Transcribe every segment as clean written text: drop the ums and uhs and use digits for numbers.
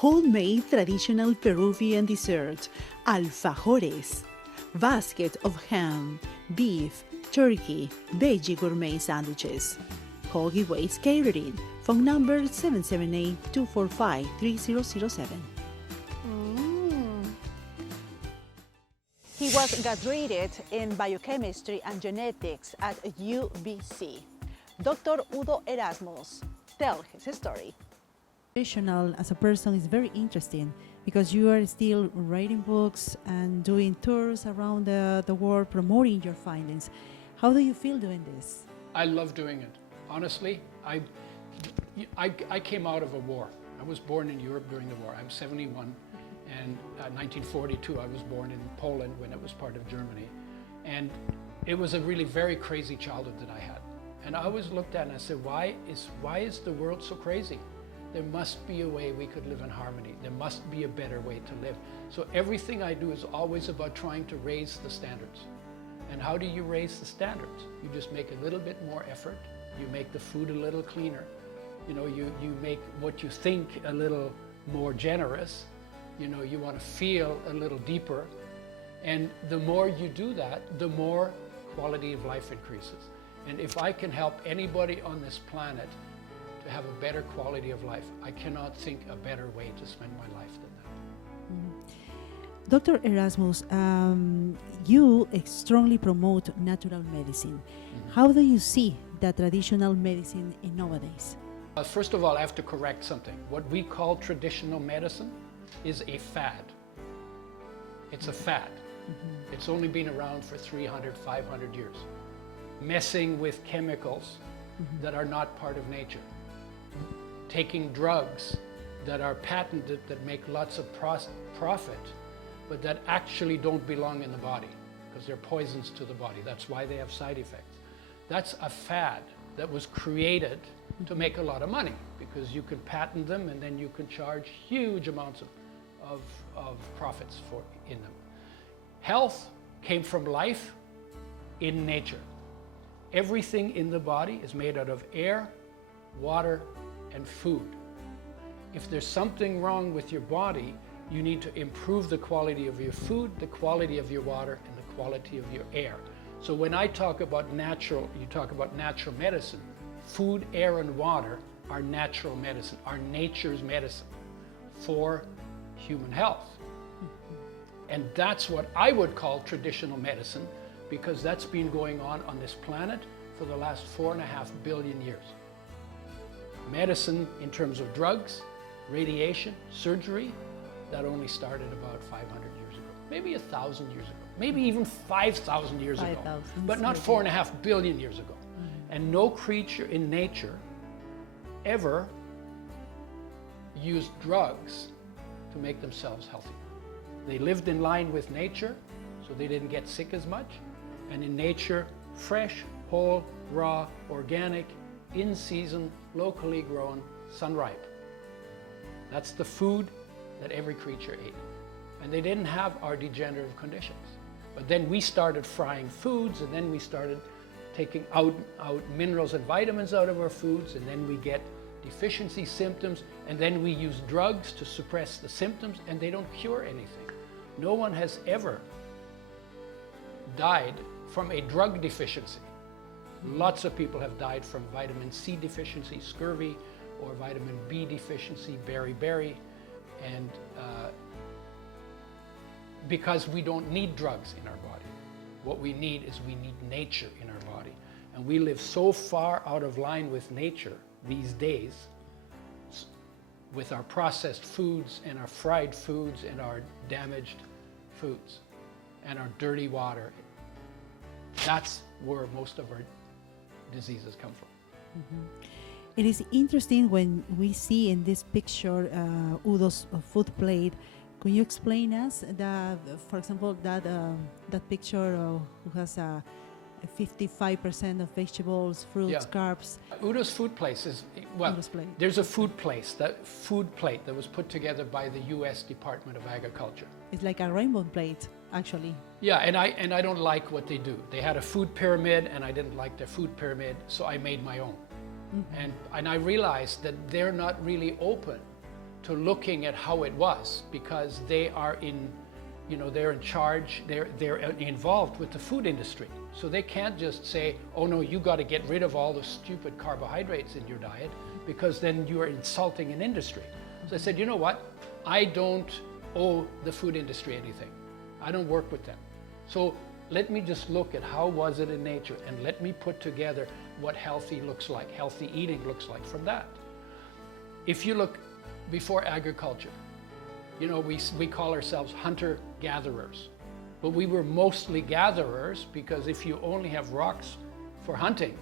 homemade traditional Peruvian dessert, alfajores, basket of ham, beef, turkey, veggie gourmet sandwiches. Call Giveaways Catering, phone number 778-245-3007. He was graduated in biochemistry and genetics at UBC. Dr. Udo Erasmus tells his story. Professional as a person is very interesting because you are still writing books and doing tours around the world promoting your findings. How do you feel doing this? I love doing it. Honestly, I came out of a war. I was born in Europe during the war. I'm 71, and 1942 I was born in Poland when it was part of Germany. And it was a really very crazy childhood that I had. And I always looked at it and I said, why is the world so crazy? There must be a way we could live in harmony. There must be a better way to live. So everything I do is always about trying to raise the standards. And how do you raise the standards? You just make a little bit more effort. You make the food a little cleaner. You know, you make what you think a little more generous. You know, you want to feel a little deeper. And the more you do that, the more quality of life increases. And if I can help anybody on this planet to have a better quality of life, I cannot think a better way to spend my life than that. Dr. Erasmus, you strongly promote natural medicine. How do you see the traditional medicine in nowadays? First of all, I have to correct something. What we call traditional medicine is a fad. It's a fad. It's only been around for 300, 500 years. Messing with chemicals that are not part of nature. Taking drugs that are patented that make lots of profit, but that actually don't belong in the body because they're poisons to the body. That's why they have side effects. That's a fad that was created to make a lot of money because you can patent them and then you can charge huge amounts of profits in them. Health came from life in nature. Everything in the body is made out of air, water, and food. If there's something wrong with your body, you need to improve the quality of your food, the quality of your water, and the quality of your air. So when I talk about natural, you talk about natural medicine. Food, air, and water are natural medicine, are nature's medicine for human health. And that's what I would call traditional medicine because that's been going on this planet for the last 4.5 billion years. Medicine in terms of drugs, radiation, surgery, that only started about 500 years ago, maybe 1,000 years ago, maybe even 5,000 years ago, but not 4.5 billion years ago. And no creature in nature ever used drugs to make themselves healthy. They lived in line with nature, so they didn't get sick as much. And in nature, fresh, whole, raw, organic, in season, locally grown, sun-ripe. That's the food that every creature ate. And they didn't have our degenerative conditions. But then we started frying foods, and then we started taking out minerals and vitamins out of our foods, and then we get deficiency symptoms, and then we use drugs to suppress the symptoms, and they don't cure anything. No one has ever died from a drug deficiency. Lots of people have died from vitamin C deficiency, scurvy, or vitamin B deficiency, beriberi, and because we don't need drugs in our body. What we need is we need nature in our body. And we live so far out of line with nature these days with our processed foods and our fried foods and our damaged foods and our dirty water. That's where most of our diseases come from. It is interesting when we see in this picture Udo's food plate. Can you explain us that, for example, that picture who has 55% of vegetables, fruits, carbs? Udo's food place is, well, there's a food plate that was put together by the U.S. Department of Agriculture. It's like a rainbow plate, actually. Yeah, and I don't like what they do. They had a food pyramid, and I didn't like their food pyramid, so I made my own. And I realized that they're not really open to looking at how it was, because they are in, you know, they're in charge, they're involved with the food industry. So they can't just say, oh no, you got to get rid of all the stupid carbohydrates in your diet, because then you are insulting an industry. So I said, you know what? I don't owe the food industry anything. I don't work with them. So let me just look at how was it in nature, and let me put together what healthy looks like, healthy eating looks like from that. If you look before agriculture, you know, we call ourselves hunter-gatherers, but we were mostly gatherers, because if you only have rocks for hunting,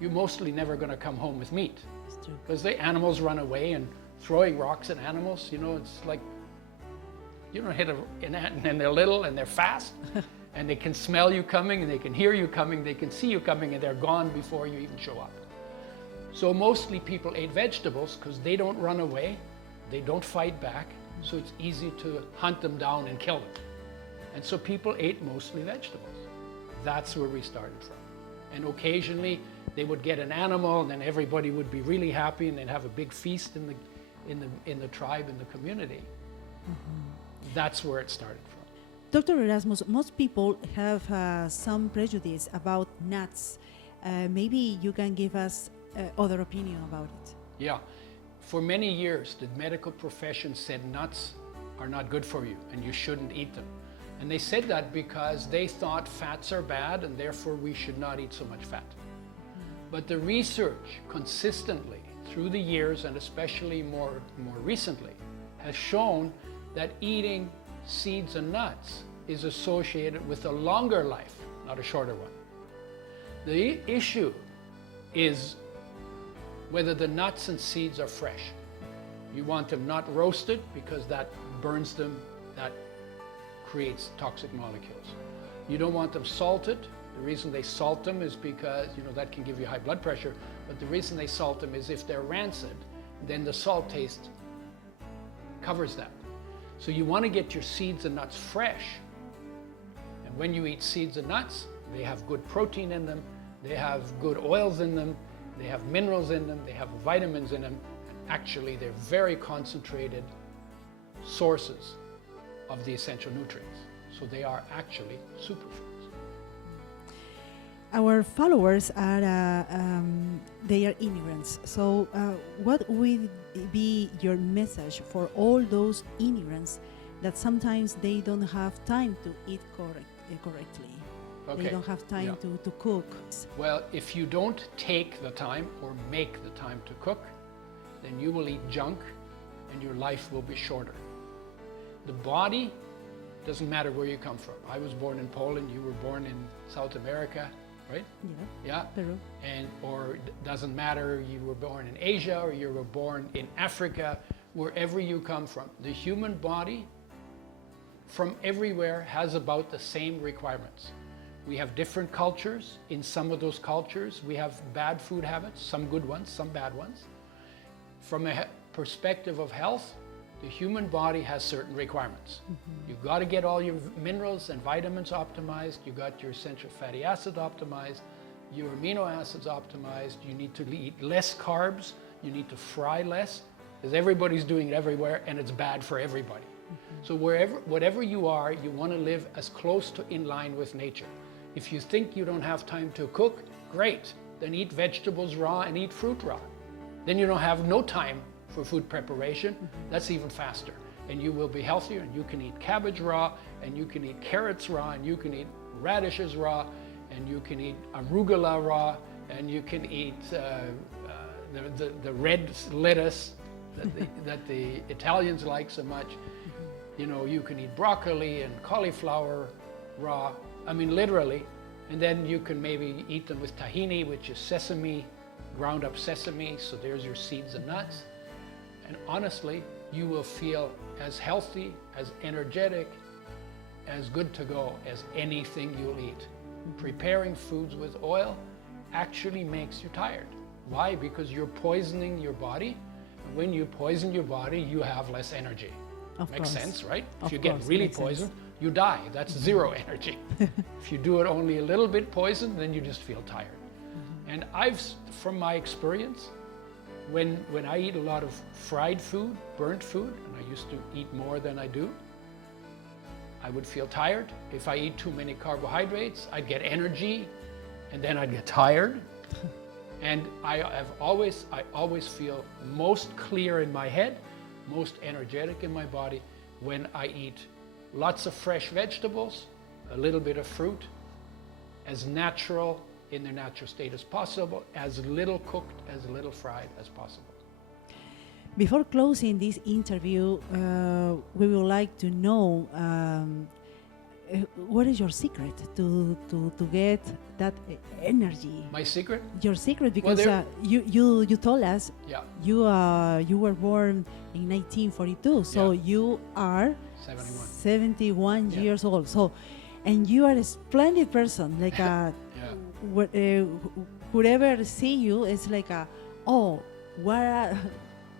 you're mostly never going to come home with meat, because the animals run away, and throwing rocks at animals, you know, it's like, you don't hit an ant and they're little and they're fast and they can smell you coming and they can hear you coming, they can see you coming, and they're gone before you even show up. So mostly people ate vegetables because they don't run away, they don't fight back, so it's easy to hunt them down and kill them. And so people ate mostly vegetables. That's where we started from. And occasionally they would get an animal, and then everybody would be really happy, and they'd have a big feast in the tribe, in the community. That's where it started from. Dr. Erasmus, most people have some prejudice about nuts. Maybe you can give us other opinion about it. Yeah. For many years, the medical profession said nuts are not good for you and you shouldn't eat them. And they said that because they thought fats are bad and therefore we should not eat so much fat. But the research consistently through the years, and especially more recently, has shown that eating seeds and nuts is associated with a longer life, not a shorter one. The issue is whether the nuts and seeds are fresh. You want them not roasted, because that burns them, that creates toxic molecules. You don't want them salted. The reason they salt them is because, you know, that can give you high blood pressure, but the reason they salt them is if they're rancid, then the salt taste covers that. So you want to get your seeds and nuts fresh. And when you eat seeds and nuts, they have good protein in them, they have good oils in them, they have minerals in them, they have vitamins in them, and actually they're very concentrated sources of the essential nutrients. So they are actually superfoods. Our followers are they are immigrants. So what will be your message for all those immigrants that sometimes they don't have time to eat correctly? Okay. They don't have time to cook. Well, if you don't take the time or make the time to cook, then you will eat junk and your life will be shorter. The body doesn't matter where you come from. I was born in Poland, you were born in South America, right? Yeah. Peru. Or it doesn't matter, you were born in Asia or you were born in Africa, wherever you come from. The human body from everywhere has about the same requirements. We have different cultures. In some of those cultures, we have bad food habits, some good ones, some bad ones. From a perspective of health, the human body has certain requirements. You've got to get all your minerals and vitamins optimized. You got your essential fatty acid optimized, your amino acids optimized. You need to eat less carbs. You need to fry less, because everybody's doing it everywhere and it's bad for everybody. So whatever you are, you want to live as close to in line with nature. If you think you don't have time to cook, great. Then eat vegetables raw and eat fruit raw. Then you don't have no time for food preparation. That's even faster. And you will be healthier, and you can eat cabbage raw, and you can eat carrots raw, and you can eat radishes raw, and you can eat arugula raw, and you can eat the red lettuce that the Italians like so much. You know, you can eat broccoli and cauliflower raw. I mean, literally. And then you can maybe eat them with tahini, which is sesame, ground up sesame. So there's your seeds and nuts. And honestly, you will feel as healthy, as energetic, as good to go as anything you'll eat. Preparing foods with oil actually makes you tired. Why? Because you're poisoning your body. And when you poison your body, you have less energy. Makes sense, right? If you get really poisoned, you die. That's zero energy. If you do it only a little bit poisoned, then you just feel tired. And from my experience, when I eat a lot of fried food, burnt food, and I used to eat more than I do, I would feel tired. If I eat too many carbohydrates, I'd get energy, and then I'd get tired. And I always feel most clear in my head, most energetic in my body when I eat lots of fresh vegetables, a little bit of fruit, as natural in their natural state as possible, as little cooked, as little fried as possible. Before closing this interview, we would like to know what is your secret to get that energy? My secret? Your secret, because Well, you told us Yeah, you were born in 1942, so Yeah. you are 71. 71 Yeah. years old. So, and you are a splendid person. Like Yeah. whoever see you is like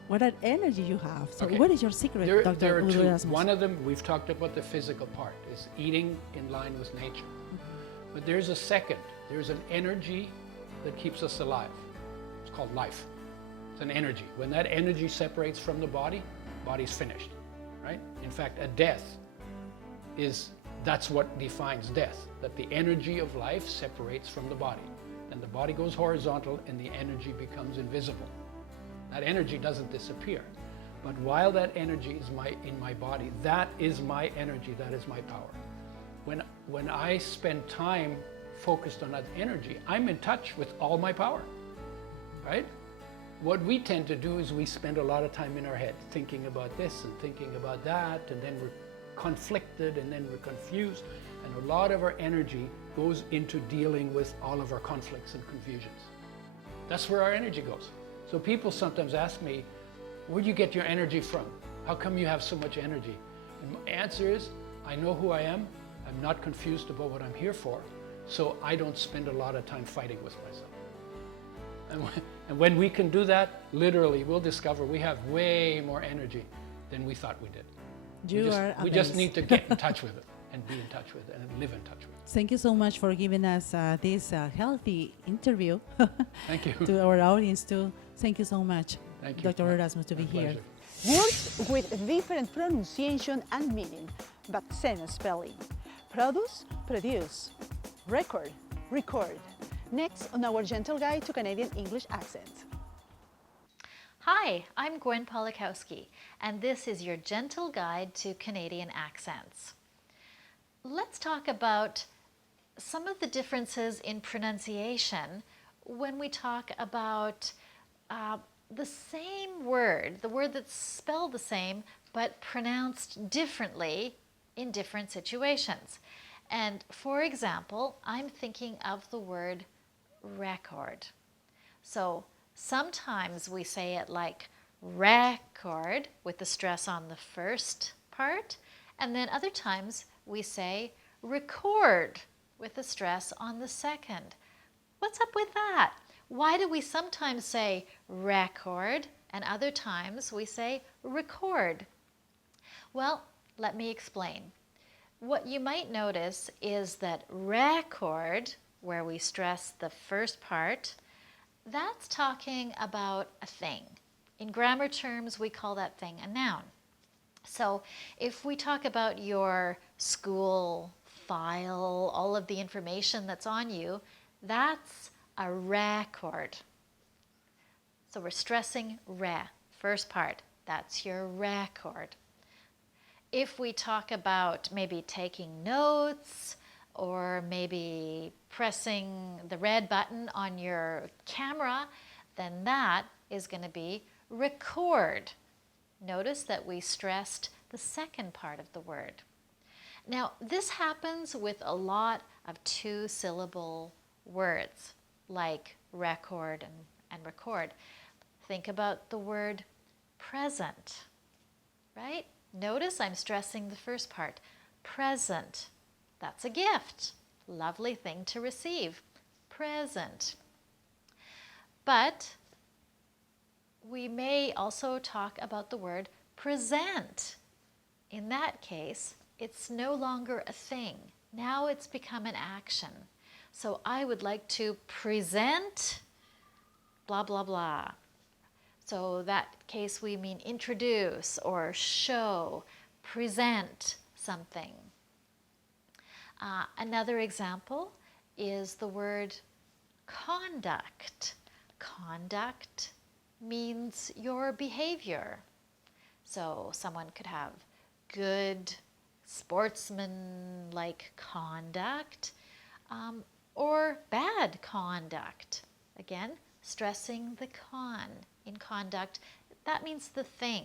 what an energy you have. So, Okay. what is your secret, There Dr. are Udo two. Erasmus? One of them, we've talked about the physical part, is eating in line with nature. But there's a second. There's an energy that keeps us alive. It's called life. It's an energy. When that energy separates from the body's finished, right? In fact, a death that's what defines death, that the energy of life separates from the body. And the body goes horizontal and the energy becomes invisible. That energy doesn't disappear. But while that energy is in my body, that is my energy, that is my power. When I spend time focused on that energy, I'm in touch with all my power, right? What we tend to do is we spend a lot of time in our head thinking about this and thinking about that, and then we're conflicted, and then we're confused, and a lot of our energy goes into dealing with all of our conflicts and confusions. That's where our energy goes. So people sometimes ask me, where do you get your energy from? How come you have so much energy? And my answer is, I know who I am. I'm not confused about what I'm here for. So I don't spend a lot of time fighting with myself. And when we can do that, literally, we'll discover we have way more energy than we thought we did. We just need to get in touch with it and be in touch with it and live in touch with it. Thank you so much for giving us this healthy interview. Thank you. To our audience too. Thank you so much, Thank you. Dr. Erasmus, to be My here. pleasure. Words with different pronunciation and meaning, but same spelling. Produce, produce. Record, record. Next on our gentle guide to Canadian English accent. Hi, I'm Gwen Pawlikowski, and this is your gentle guide to Canadian accents. Let's talk about some of the differences in pronunciation when we talk about the same word, the word that's spelled the same but pronounced differently in different situations. And for example, I'm thinking of the word record. So sometimes we say it like record with the stress on the first part, and then other times we say record with the stress on the second. What's up with that? Why do we sometimes say record and other times we say record? Well, let me explain. What you might notice is that record, where we stress the first part, that's talking about a thing. In grammar terms, we call that thing a noun. So if we talk about your school file, all of the information that's on you, that's a record. So we're stressing first part, that's your record. If we talk about maybe taking notes or maybe pressing the red button on your camera, then that is going to be record. Notice that we stressed the second part of the word. Now, this happens with a lot of two-syllable words like record and record. Think about the word present, right? Notice I'm stressing the first part. Present. That's a gift. Lovely thing to receive. Present. But we may also talk about the word present. In that case, it's no longer a thing. Now it's become an action. So I would like to present blah, blah, blah. So that case we mean introduce or show, present something. Another example is the word conduct. Conduct means your behavior. So someone could have good sportsman-like conduct or bad conduct. Again, stressing the con in conduct, that means the thing.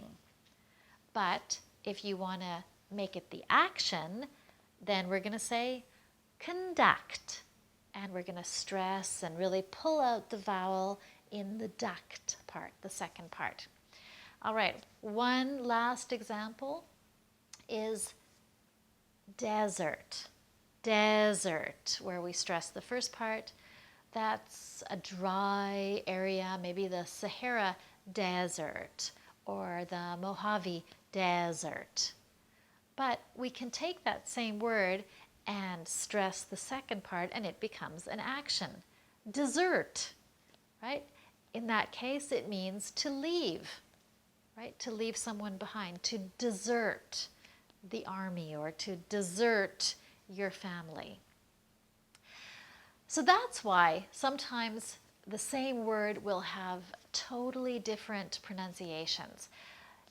But if you want to make it the action, then we're going to say conduct. And we're going to stress and really pull out the vowel in the duct part, the second part. All right, one last example is desert. Desert, where we stress the first part. That's a dry area, maybe the Sahara Desert or the Mojave Desert. But we can take that same word and stress the second part and it becomes an action. Desert, right? In that case, it means to leave, right? To leave someone behind, to desert the army or to desert your family. So that's why sometimes the same word will have totally different pronunciations.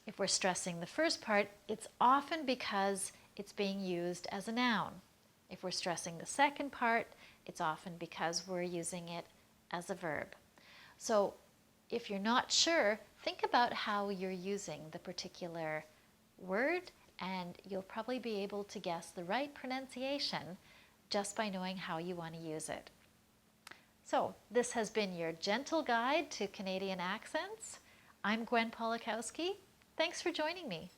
If we're stressing the first part, it's often because it's being used as a noun. If we're stressing the second part, it's often because we're using it as a verb. So if you're not sure, think about how you're using the particular word and you'll probably be able to guess the right pronunciation just by knowing how you want to use it. So this has been your gentle guide to Canadian accents. I'm Gwen Pawlikowski. Thanks for joining me.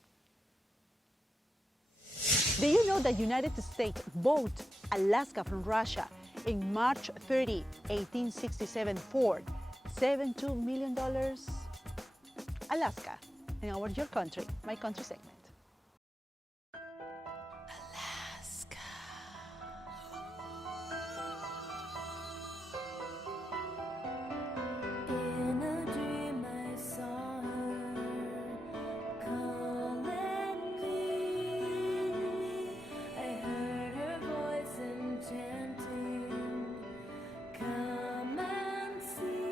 Do you know that United States bought Alaska from Russia in March 30, 1867 for $72 million? Alaska, and our Your Country, My Country segment. In a dream I saw her calling me. I heard her voice enchanting, come and see.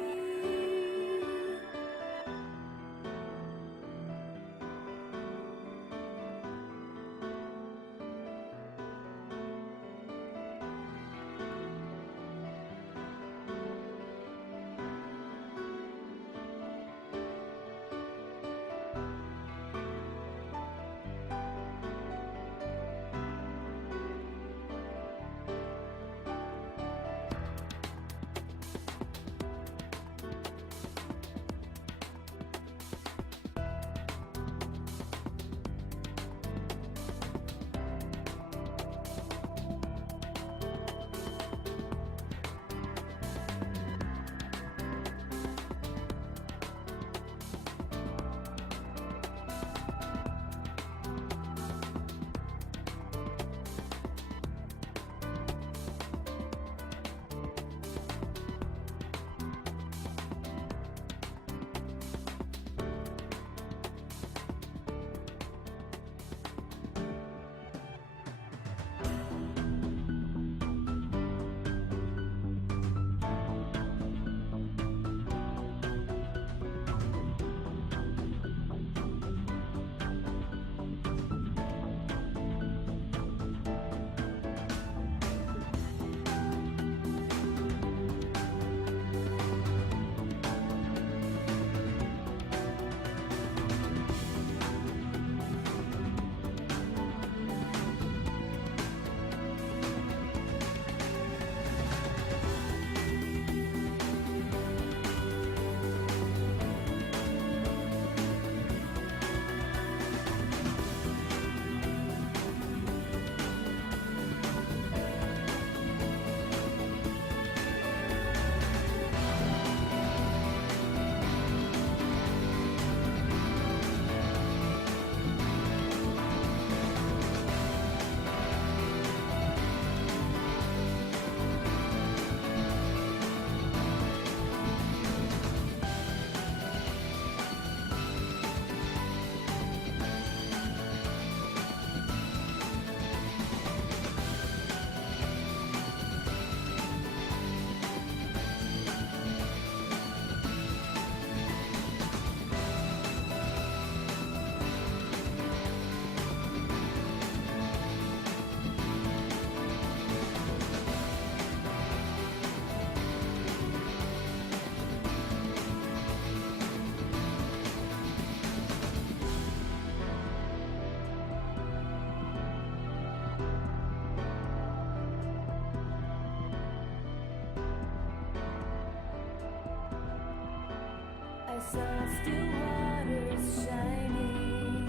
saw still waters shining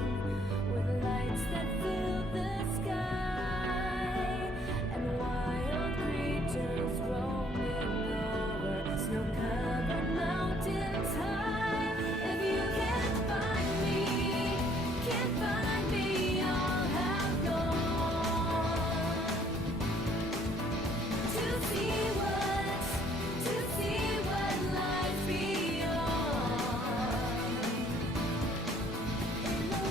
with lights that filled the sky, and wild creatures roaming over snow-covered mountains high. If you can't find me, I'll have gone to see what lies beyond in the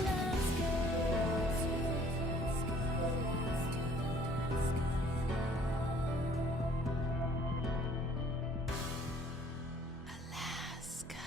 Alaska.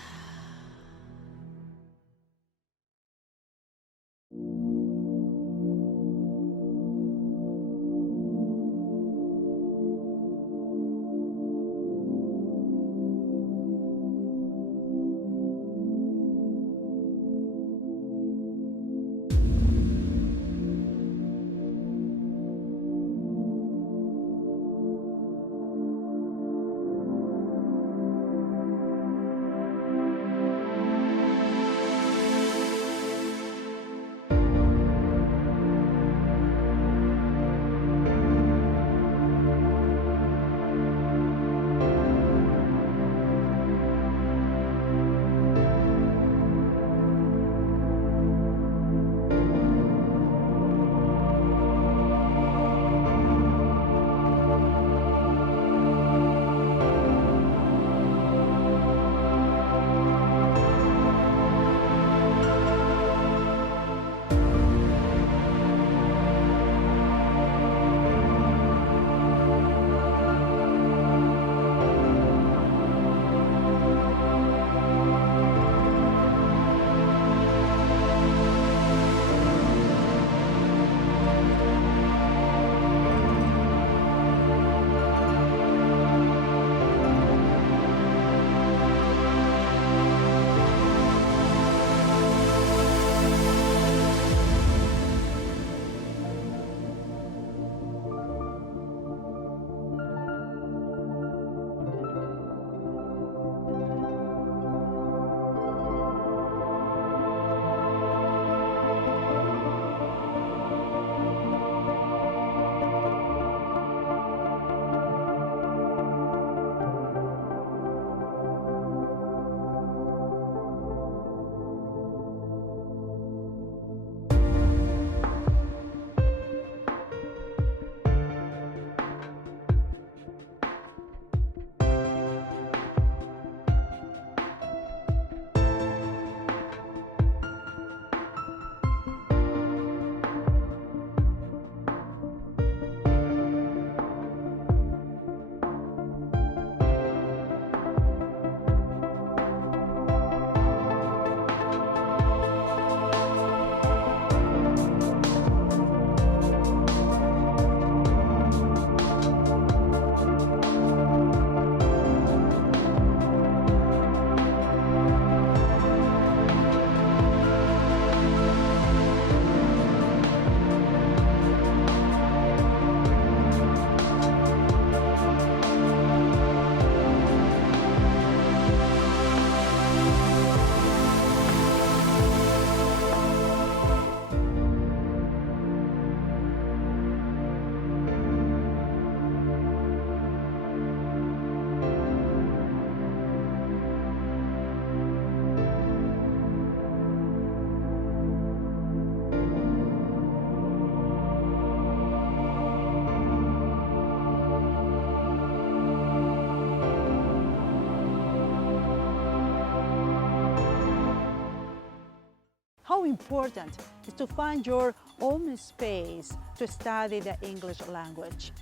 How important is to find your own space to study the English language?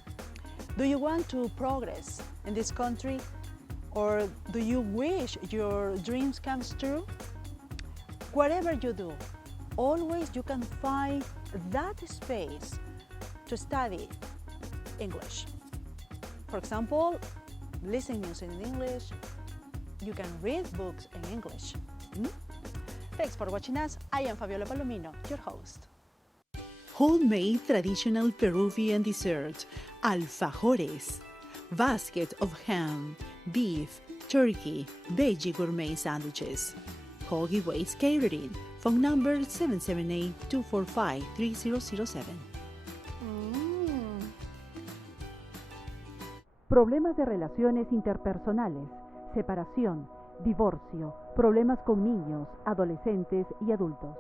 Do you want to progress in this country, or do you wish your dreams come true? Whatever you do, always you can find that space to study English. For example, listen music in English, you can read books in English. Thanks for watching us. I am Fabiola Palomino, your host. Homemade traditional Peruvian dessert, alfajores. Basket of ham, beef, turkey, veggie gourmet sandwiches. Hoagie Ways Catering. Phone number 778-245-3007. Problemas de relaciones interpersonales, separación, divorcio, problemas con niños, adolescentes y adultos.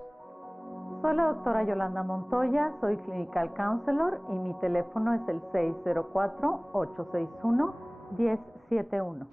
Soy la doctora Yolanda Montoya, soy Clinical Counselor y mi teléfono es el 604-861-1071.